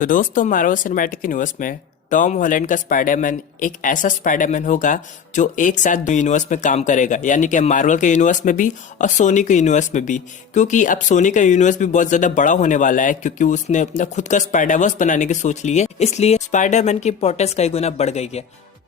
तो दोस्तों Marvel cinematic universe में टॉम हॉलैंड का स्पाइडरमैन एक ऐसा स्पाइडरमैन होगा जो एक साथ दो यूनिवर्स में काम करेगा, यानी कि मार्वल के यूनिवर्स में भी और सोनी के यूनिवर्स में भी। क्योंकि अब सोनी का यूनिवर्स भी बहुत ज्यादा बड़ा होने वाला है, क्योंकि उसने अपना खुद का स्पाइडरवर्स बनाने की सोच ली है, इसलिए स्पाइडरमैन की इंपॉर्टेंस कई गुना बढ़ गई है।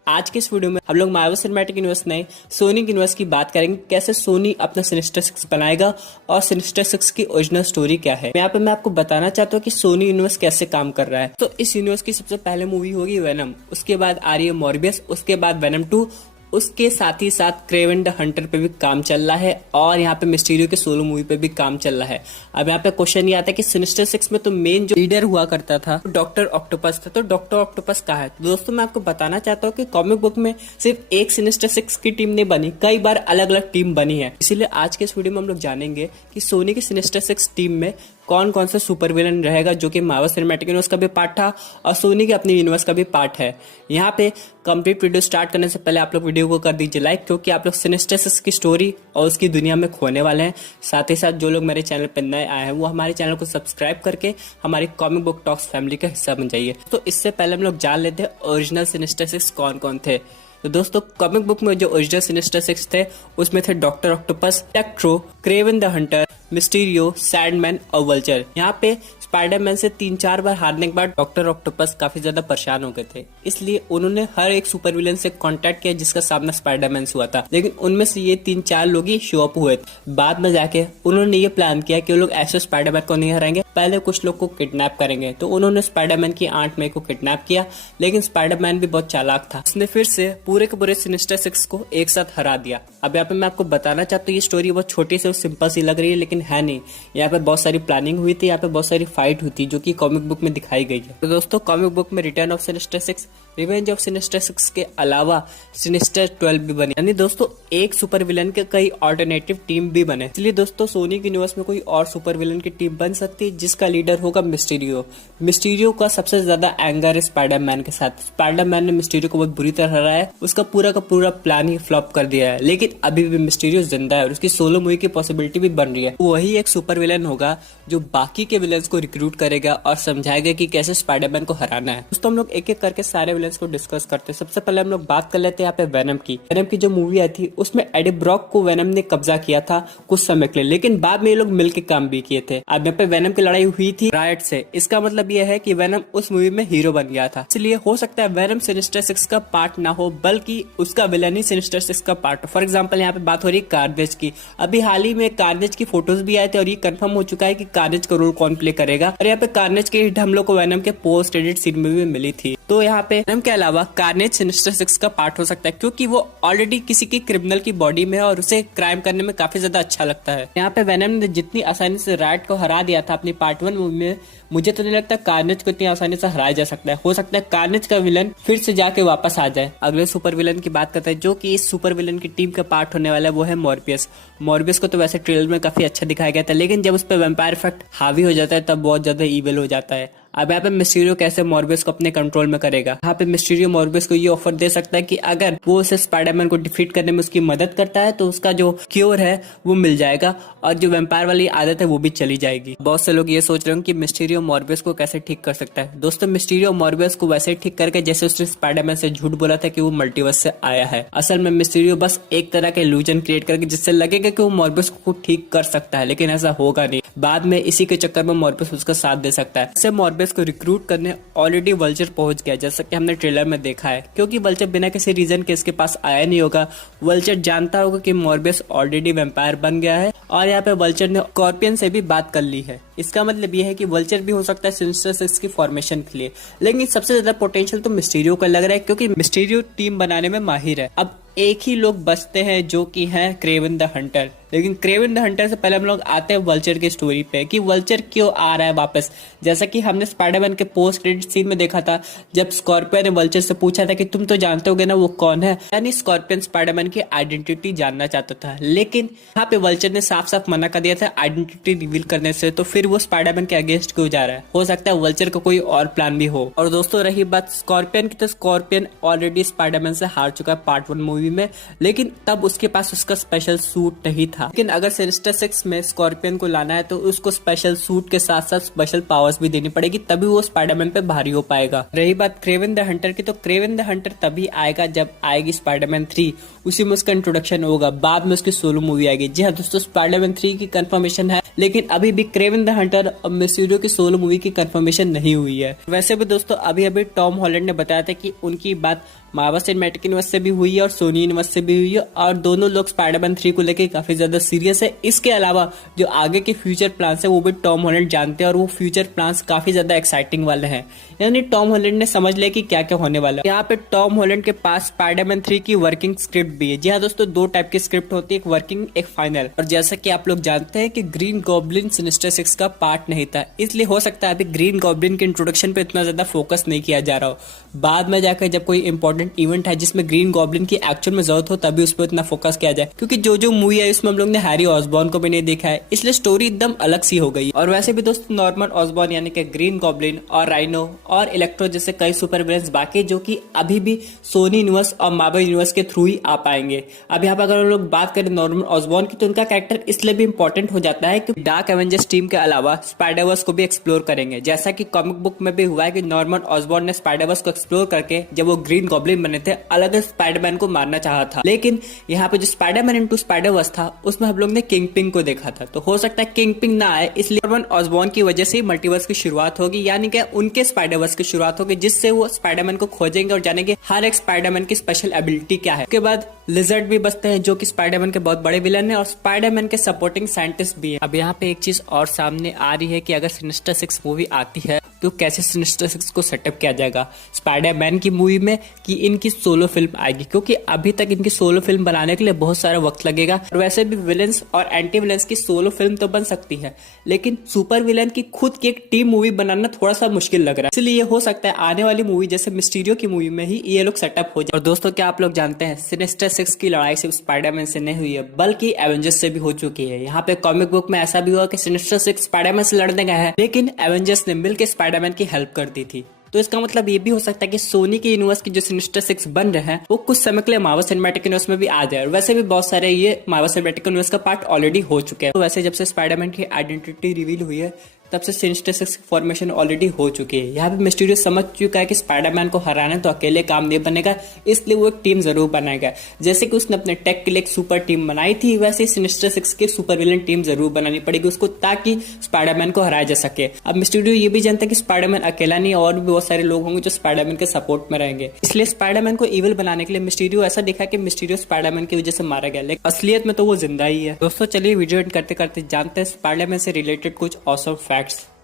आज के इस वीडियो में हम लोग मार्वल सिनेमैटिक यूनिवर्स ने सोनी यूनिवर्स की बात करेंगे, कैसे सोनी अपना सिनिस्टर सिक्स बनाएगा और सिनिस्टर सिक्स की ओरिजिनल स्टोरी क्या है। यहाँ पे मैं आपको बताना चाहता हूँ कि सोनी यूनिवर्स कैसे काम कर रहा है। तो इस यूनिवर्स की सबसे पहले मूवी होगी वेनम, उसके बाद आ रही है मॉर्बियस, उसके बाद वेनम 2, उसके साथ ही साथ क्रेवन द हंटर पे भी काम चल रहा है और यहाँ पे मिस्टीरियो के सोलो मूवी पे भी काम चल रहा है। अब यहाँ पे क्वेश्चन ये आता है कि सिनिस्टर सिक्स में तो मेन जो लीडर हुआ करता था डॉक्टर ऑक्टोपस था, तो डॉक्टर ऑक्टोपस कहाँ है? तो दोस्तों मैं आपको बताना चाहता हूँ कि कॉमिक बुक में सिर्फ एक सिनिस्टर सिक्स की टीम नहीं बनी, कई बार अलग अलग टीम बनी है। इसीलिए आज के इस वीडियो में हम लोग जानेंगे कि सोनी की सिनिस्टर सिक्स टीम में कौन कौन सा सुपर विलन रहेगा, जो कि मार्वल सिनेमैटिक यूनिवर्स का भी पार्ट था और सोनी के अपने यूनिवर्स का भी पार्ट है। यहाँ पे कंप्लीट वीडियो स्टार्ट करने से पहले आप लोग वीडियो को कर दीजिए लाइक, क्योंकि आप लोग सिनिस्टर सिक्स की स्टोरी और उसकी दुनिया में खोने वाले हैं। साथ ही साथ जो लोग मेरे चैनल पर नए आए हैं वो हमारे चैनल को सब्सक्राइब करके हमारी कॉमिक बुक टॉक्स फैमिली का हिस्सा बन जाइए। तो इससे पहले हम लोग जान लेते हैं ओरिजिनल सिनिस्टर सिक्स कौन कौन थे। तो दोस्तों कॉमिक बुक में जो ओरिजिनल सिनिस्टर सिक्स थे उसमें थे doctor octopus, electro, Kraven the Hunter, Mysterio, Sandman और वल्चर। यहाँ पे स्पाइडरमैन से 3-4 बार हारने के बाद डॉक्टर ऑक्टोपस काफी ज्यादा परेशान हो गए थे, इसलिए उन्होंने हर एक सुपर विलन से कांटेक्ट किया जिसका सामना स्पाइडरमैन से हुआ था, लेकिन उनमें से ये 3-4 लोग ही शो अप हुए थे। बाद में जाके उन्होंने ये प्लान किया कि वो लोग ऐसे स्पाइडरमैन को नहीं हराएंगे, पहले कुछ लोग को किडनैप करेंगे। तो उन्होंने स्पाइडरमैन की आंट मे को किडनैप किया, लेकिन स्पाइडरमैन भी बहुत चालाक था, उसने फिर से पूरे के पूरे सिनिस्टर सिक्स को एक साथ हरा दिया। अब यहाँ पे मैं आपको बताना चाहता हूँ ये स्टोरी बहुत छोटी सी और सिंपल सी लग रही है, लेकिन है नहीं। यहाँ पे बहुत सारी प्लानिंग हुई थी, यहाँ पे बहुत सारी फाइट हुई थी जो कि कॉमिक बुक में दिखाई गई है। तो दोस्तों कॉमिक बुक में return of sinister six, revenge of sinister six के अलावा सिनिस्टर 12 भी बने, यानी दोस्तों एक सुपर विलन के कई ऑल्टरनेटिव टीम भी बने। इसलिए दोस्तों सोनी के यूनिवर्स में कोई और सुपर विलन की टीम बन सकती है जिसका लीडर होगा मिस्टीरियो। मिस्टीरियो का सबसे ज्यादा एंगर है स्पाइडरमैन के साथ। स्पाइडरमैन ने मिस्टीरियो को बहुत बुरी तरह हराया है, उसका पूरा का पूरा प्लान ही फ्लॉप कर दिया है, लेकिन अभी भी मिस्टीरियो जिंदा है और उसकी सोलो मूवी की पॉसिबिलिटी भी बन रही है। वही एक सुपर विलन होगा जो बाकी के विलन्स को रिक्रूट करेगा और समझाएगा कि कैसे स्पाइडरमैन को हराना है। दोस्तों हम लोग एक एक करके सारे विलन्स को डिस्कस करते हैं। सबसे पहले हम लोग बात कर लेते हैं यहाँ पे वेनम की। वेनम की जो मूवी आई थी उसमें एडी ब्रॉक को वेनम ने कब्जा किया था कुछ समय के लिए, लेकिन बाद में ये लोग मिलकर काम भी किए थे। अब यहाँ पे वेनम की लड़ाई हुई थी रायट से, इसका मतलब ये है कि वेनम उस मूवी में हीरो बन गया था, इसलिए हो सकता है वेनम सिनिस्टर सिक्स का पार्ट ना हो, बल्कि उसका विलन ही सिनिस्टर सिक्स का पार्ट हो। फॉर एग्जाम्पल यहाँ पे बात हो रही है कार्नेज की। अभी हाल ही में कार्नेज की फोटोज भी आए थे और ये कंफर्म हो चुका है कि कार्नेज का रोल कौन प्ले करेगा, और यहाँ पे कार्नेज की हिट हम लोग को वेनम के पोस्ट एडिट सीन में भी मिली थी। तो यहाँ पे वेनम के अलावा कार्नेज सिनिस्टर सिक्स का पार्ट हो सकता है, क्योंकि वो ऑलरेडी किसी की क्रिमिनल की बॉडी में है और उसे क्राइम करने में काफी ज्यादा अच्छा लगता है। यहाँ पे वेनम ने जितनी आसानी से राइट को हरा दिया था अपनी पार्ट 1 मूवी में, मुझे तो नहीं लगता कार्नेज को इतनी आसानी से हराया जा सकता है। हो सकता है कार्नेज का विलन फिर से जाके वापस आ जाए। अगले सुपर विलन की बात करते हैं जो कि इस सुपर विलन की टीम का पार्ट होने वाला है, वो है मॉर्बियस। मॉर्बियस को तो वैसे ट्रेलर में काफी अच्छा दिखाया गया था, लेकिन जब उस पर वैम्पायर इफेक्ट हावी हो जाता है तब बहुत ज्यादा ईविल हो जाता है। अब यहाँ पे मिस्टीरियो कैसे मॉर्बियस को अपने कंट्रोल में करेगा। यहाँ पे मिस्टीरियो मॉर्बियस को ये ऑफर दे सकता है कि अगर वो उसे स्पाइडरमैन को डिफीट करने में उसकी मदद करता है तो उसका जो क्योर है वो मिल जाएगा और जो वैम्पायर वाली आदत है वो भी चली जाएगी। बहुत से लोग ये सोच रहे हैं कि मिस्टीरियो मॉर्बियस को कैसे ठीक कर सकता है। दोस्तों मिस्टीरियो मॉर्बियस को वैसे ठीक करके जैसे उसने स्पाइडरमैन से झूठ बोला था कि वो मल्टीवर्स से आया है। असल में मिस्टीरियो बस एक तरह के इल्यूजन क्रिएट करके जिससे लगेगा कि वो मॉर्बियस को ठीक कर सकता है, लेकिन ऐसा होगा नहीं। बाद में इसी के चक्कर में मॉर्बियस उसका साथ दे सकता है। इससे मॉर्बियस को रिक्रूट करने ऑलरेडी वल्चर पहुंच गया, जैसा कि हमने ट्रेलर में देखा है, क्योंकि वल्चर बिना किसी रीजन के इसके पास आया नहीं होगा। वल्चर जानता होगा कि मॉर्बियस ऑलरेडी वैम्पायर बन गया है और यहाँ पे वल्चर ने स्कॉर्पियन से भी बात कर ली है। इसका मतलब ये है कि वल्चर भी हो सकता है सिनिस्टर सिक्स की फॉर्मेशन के लिए, लेकिन सबसे ज्यादा पोटेंशियल तो मिस्टीरियो को लग रहा है, क्योंकि मिस्टीरियो टीम बनाने में माहिर है। अब एक ही लोग बचते हैं जो कि हैं क्रेवन द हंटर, लेकिन क्रेवन द हंटर से पहले हम लोग आते हैं वल्चर की स्टोरी पे कि वल्चर क्यों आ रहा है वापस। जैसा कि हमने स्पाइडरमैन के पोस्ट क्रेडिट सीन में देखा था, जब स्कॉर्पियन ने वल्चर से पूछा था कि तुम तो जानते होगे ना वो कौन है, यानी स्कॉर्पियन स्पाइडरमैन की आइडेंटिटी जानना चाहता था, लेकिन यहाँ पे वल्चर ने साफ साफ मना कर दिया था आइडेंटिटी रिवील करने से। तो फिर वो स्पाइडरमैन के अगेंस्ट क्यों जा रहा है? हो सकता है वल्चर का कोई और प्लान भी हो। और दोस्तों रही बात स्कॉर्पियन की, तो स्कॉर्पियन ऑलरेडी स्पाइडरमैन से हार चुका है पार्ट 1 मूवी में, लेकिन तब उसके पास उसका स्पेशल सूट नहीं था। था। लेकिन अगर सिनिस्टर सिक्स में स्कॉर्पियन को लाना है तो उसको स्पेशल सूट के साथ साथ स्पेशल पावर्स भी देनी पड़ेगी, तभी वो स्पाइडरमैन पे भारी हो पाएगा। रही बात क्रेवन द हंटर की, तो क्रेवन द हंटर तभी आएगा जब आएगी स्पाइडरमैन 3, उसी में उसका इंट्रोडक्शन होगा, बाद में उसकी सोलो मूवी आएगी। जी हाँ दोस्तों, स्पाइडरमैन 3 की कंफर्मेशन है, लेकिन अभी भी क्रेवन द हंटर और मिस्टीरियो की सोलो मूवी की कंफर्मेशन नहीं हुई है। वैसे भी दोस्तों अभी अभी टॉम हॉलैंड ने बताया था कि उनकी बात मार्वल सिनेमैटिक यूनिवर्स से भी हुई है और सोनी यूनिवर्स से भी हुई है, और दोनों लोग स्पाइडरमैन 3 को लेकर काफी ज्यादा सीरियस है। इसके अलावा जो आगे के फ्यूचर प्लान्स है वो भी टॉम हॉलैंड जानते हैं, और वो फ्यूचर प्लान्स काफी ज्यादा एक्साइटिंग वाले हैं। यानी टॉम हॉलैंड ने समझ लिया कि क्या क्या होने वाला है। यहाँ पे टॉम हॉलैंड के पास स्पाइडरमैन 3 की वर्किंग स्क्रिप्ट भी है। जी हाँ दोस्तों, दो टाइप की स्क्रिप्ट होती है, एक वर्किंग एक फाइनल। और जैसा कि आप लोग जानते हैं कि ग्रीन गॉब्लिन सिनिस्टर सिक्स का पार्ट नहीं था, इसलिए हो सकता है अभी ग्रीन गॉब्लिन के इंट्रोडक्शन पे इतना ज्यादा फोकस नहीं किया जा रहा हो। बाद में जाकर जब कोई इंपॉर्टेंट इवेंट है जिसमें ग्रीन गॉब्लिन की एक्चुअल में जरूरत हो तभी उस पर इतना फोकस किया जाए, क्योंकि जो मूवी है उसमें हम लोग ने हैरी ऑसबॉर्न को भी नहीं देखा है, इसलिए स्टोरी एकदम अलग सी हो गई। और वैसे भी दोस्तों नॉर्मन ऑसबॉर्न यानी कि ग्रीन गॉब्लिन और राइनो और इलेक्ट्रो जैसे कई सुपर विलेंस बाकी जो कि अभी भी सोनी यूनिवर्स और मार्वल यूनिवर्स के थ्रू ही आ पाएंगे। अब यहाँ पर अगर हम लोग बात करें नॉर्मन ऑसबॉर्न की, तो उनका कैरेक्टर इसलिए भी इंपॉर्टेंट हो जाता है कि डार्क एवेंजर्स टीम के अलावा स्पाइडरवर्स को भी एक्सप्लोर करेंगे। जैसा कि कॉमिक बुक में भी हुआ है कि नॉर्मन ऑसबॉर्न ने स्पाइडरवर्स को एक्सप्लोर करके जब वो ग्रीन गॉब्लिन बने थे अलग स्पाइडरमैन को मारना चाहा था, लेकिन यहाँ पे जो स्पाइडरमैन इनटू स्पाइडरवर्स था उसमें हम लोग ने किंग पिंग को देखा था। तो हो सकता है किंग पिंग ना आए, इसलिए नॉर्मन ऑसबॉर्न की वजह से मल्टीवर्स की शुरुआत होगी, यानी कि उनके स्पाइडरवर्स की शुरुआत होगी, जिससे वो स्पाइडरमैन को खोजेंगे और जानेंगे हर एक स्पाइडरमैन की स्पेशल एबिलिटी क्या है। उसके बाद लिजर्ड भी बचते हैं जो कि स्पाइडरमैन के बहुत बड़े विलन है और स्पाइडरमैन के सपोर्टिंग साइंटिस्ट भी है। अब यहाँ पे एक चीज और सामने आ रही है कि अगर सिनिस्टर सिक्स मूवी आती है तो कैसे सिनिस्टर सिक्स को सेटअप किया जाएगा स्पाइडरमैन की मूवी में, कि इनकी सोलो फिल्म आएगी, क्योंकि अभी तक इनकी सोलो फिल्म बनाने के लिए बहुत सारा वक्त लगेगा। और वैसे भी विलेंस और एंटी विलेंस की सोलो फिल्म तो बन सकती है, लेकिन सुपर विलेन की खुद की एक टीम मूवी बनाना थोड़ा सा मुश्किल लग रहा है, इसलिए हो सकता है आने वाली मूवी जैसे मिस्टीरियो की मूवी में ही ये लोग सेटअप हो जाए। और दोस्तों क्या आप लोग जानते हैं सिनिस्टर सिक्स की लड़ाई सिर्फ स्पाइडरमैन से नहीं हुई है, बल्कि एवेंजर्स से भी हो चुकी है। यहाँ पे कॉमिक बुक में ऐसा भी हुआ कि सिनिस्टर सिक्स स्पाइडरमैन से लड़ने गया है, लेकिन एवेंजर्स ने मिलकर स्पाइडरमैन की हेल्प कर दी थी। तो इसका मतलब ये भी हो सकता है कि सोनी के यूनिवर्स की जो सिनिस्टर सिक्स बन रहे हैं वो कुछ समय के लिए मार्वल सिनेमैटिक यूनिवर्स में भी आ जाए। और वैसे भी बहुत सारे ये मार्वल सिनेमैटिक यूनिवर्स का पार्ट ऑलरेडी हो चुके हैं। तो वैसे जब से स्पाइडरमैन की आइडेंटिटी रिवील हुई है तब से सिनिस्टर सिक्स की फॉर्मेशन ऑलरेडी हो चुकी है। यहाँ पे मिस्टीरियो समझ चुका है कि स्पाइडरमैन को हराना तो अकेले काम नहीं बनेगा, इसलिए वो एक टीम जरूर बनाएगा। जैसे कि उसने अपने टेक के लिए एक सुपर टीम बनाई थी, वैसे सिनिस्टर सिक्स की सुपर विलन टीम जरूर बनानी पड़ेगी उसको, ताकि स्पाइडरमैन को हराया जा सके। अब मिस्टीरियो ये भी जानता है कि स्पाइडरमैन अकेला नहीं, और भी बहुत सारे लोग होंगे जो स्पाइडरमैन के सपोर्ट में रहेंगे, इसलिए स्पाइडरमैन को इविल बनाने के लिए मिस्टीरियो ऐसा दिखा कि मिस्टीरियो स्पाइडरमैन की वजह से मारा गया, लेकिन असलियत में तो वो जिंदा ही है। दोस्तों चलिए वीडियो एंड करते करते जानते हैं स्पाइडरमैन से रिलेटेड कुछ ऑसम फैक्ट्स।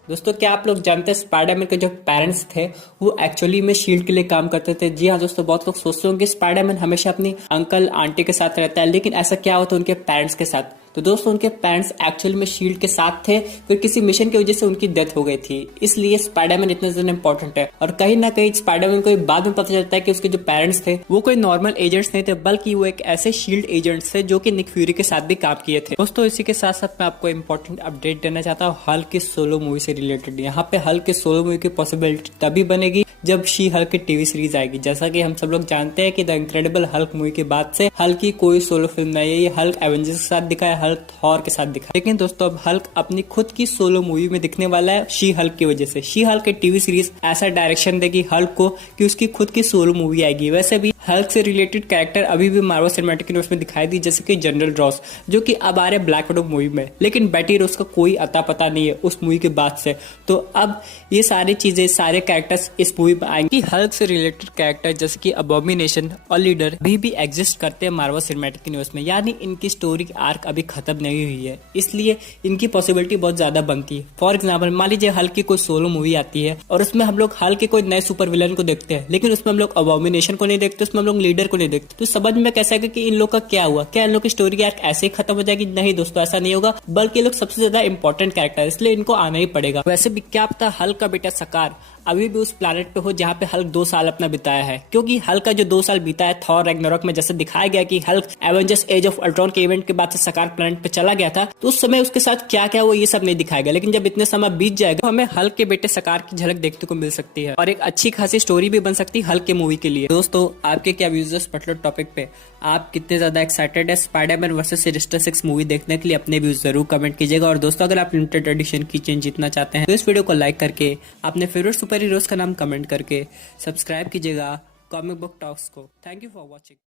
दोस्तों क्या आप लोग जानते हैं स्पाइडरमैन के जो पेरेंट्स थे वो एक्चुअली में शील्ड के लिए काम करते थे। जी हाँ दोस्तों, बहुत लोग सोचते होंगे स्पाइडरमैन हमेशा अपनी अंकल आंटी के साथ रहता है, लेकिन ऐसा क्या होता है उनके पेरेंट्स के साथ। तो दोस्तों उनके पेरेंट्स एक्चुअल में शील्ड के साथ थे, फिर किसी मिशन की वजह से उनकी डेथ हो गई थी, इसलिए स्पाइडरमैन इतना ज्यादा इंपॉर्टेंट है। और कहीं ना कहीं स्पाइडरमैन को बाद में पता चलता है कि उसके जो पेरेंट्स थे वो कोई नॉर्मल एजेंट्स नहीं थे, बल्कि वो एक ऐसे शील्ड एजेंट्स थे जो कि निक फ्यूरी के साथ भी काम किए थे। दोस्तों इसी के साथ साथ मैं आपको इंपॉर्टेंट अपडेट देना चाहता हूँ हल्क की सोलो मूवी से रिलेटेड। यहाँ पे हल्क की सोलो मूवी की पॉसिबिलिटी तभी बनेगी जब शी हल्क की टीवी सीरीज आएगी। जैसा कि हम सब लोग जानते हैं कि द इनक्रेडिबल हल्क मूवी के बाद से हल्क की कोई सोलो फिल्म नहीं है। ये हल्क एवेंजर्स के साथ दिखा है, हल्क थॉर के साथ दिखा, लेकिन दोस्तों अब हल्क अपनी खुद की सोलो मूवी में दिखने वाला है शी हल्क की वजह से। शी हल्क की टीवी सीरीज ऐसा डायरेक्शन देगी हल्क को कि उसकी खुद की सोलो मूवी आएगी। वैसे भी हल्क से रिलेटेड कैरेक्टर अभी भी मार्वल सिनेमैटिक यूनिवर्स में दिखाई दी, जैसे कि जनरल रॉस जो कि अब आ रहे ब्लैक विडो मूवी में, लेकिन बेटी रोज का कोई अता पता नहीं है उस मूवी के बाद से। तो अब ये सारी चीजें सारे कैरेक्टर्स इस मूवी में आएंगे। हल्क से रिलेटेड कैरेक्टर जैसे कि अबोमिनेशन और लीडर अभी भी एग्जिस्ट करते हैं मार्वल सिनेमैटिक यूनिवर्स में, यानी इनकी स्टोरी आर्क अभी खत्म नहीं हुई है, इसलिए इनकी पॉसिबिलिटी बहुत ज्यादा बनती है। फॉर एग्जाम्पल मान लीजिए हल्क की कोई सोलो मूवी आती है और उसमें हम लोग हल्क के कोई नए सुपर विलन को देखते हैं, लेकिन उसमें हम लोग अबोमिनेशन को नहीं देखते, उसमें हम लोग लीडर को नहीं देखते, तो समझ में कैसे आएगा कि इन लोग का क्या हुआ, क्या इन लोग की स्टोरी आर्क ऐसे ही खत्म हो जाएगी? नहीं दोस्तों, ऐसा नहीं होगा, बल्कि ये लोग सबसे ज्यादा इंपॉर्टेंट कैरेक्टर है, इसलिए इनको आना ही पड़ेगा। वैसे भी क्या पता हल्क का बेटा सकार अभी भी उस प्लैनेट पे हो जहाँ पे हल्क 2 साल अपना बिताया है, क्योंकि हल्क का जो 2 साल बीता है थॉर रैग्नारोक में जैसे दिखाया गया कि Hulk Avengers Age of Ultron के इवेंट के बाद से सकार प्लैनेट पे चला गया था, तो उस समय उसके साथ क्या क्या वो ये सब नहीं दिखाया गया। लेकिन जब इतने समय बीत जाएगा तो हमें हल्क के बेटे सकार की झलक देखने को मिल सकती है और एक अच्छी खासी स्टोरी भी बन सकती है हल्क के मूवी के लिए। दोस्तों, आपके क्या व्यूज है बटलर टॉपिक पे? आप कितने ज्यादा एक्साइटेड है स्पाइडरमैन वर्सेस सिनिस्टर 6 मूवी देखने के लिए? अपने व्यूज जरूर कमेंट कीजिएगा। और दोस्तों, अगर आप लिमिटेड एडिशन की चेन जीतना चाहते हैं तो इस वीडियो को लाइक करके अपने फेवरेट सुपर हीरोज का नाम कमेंट करके सब्सक्राइब कीजिएगा कॉमिक बुक टॉक्स को। Thank you for watching.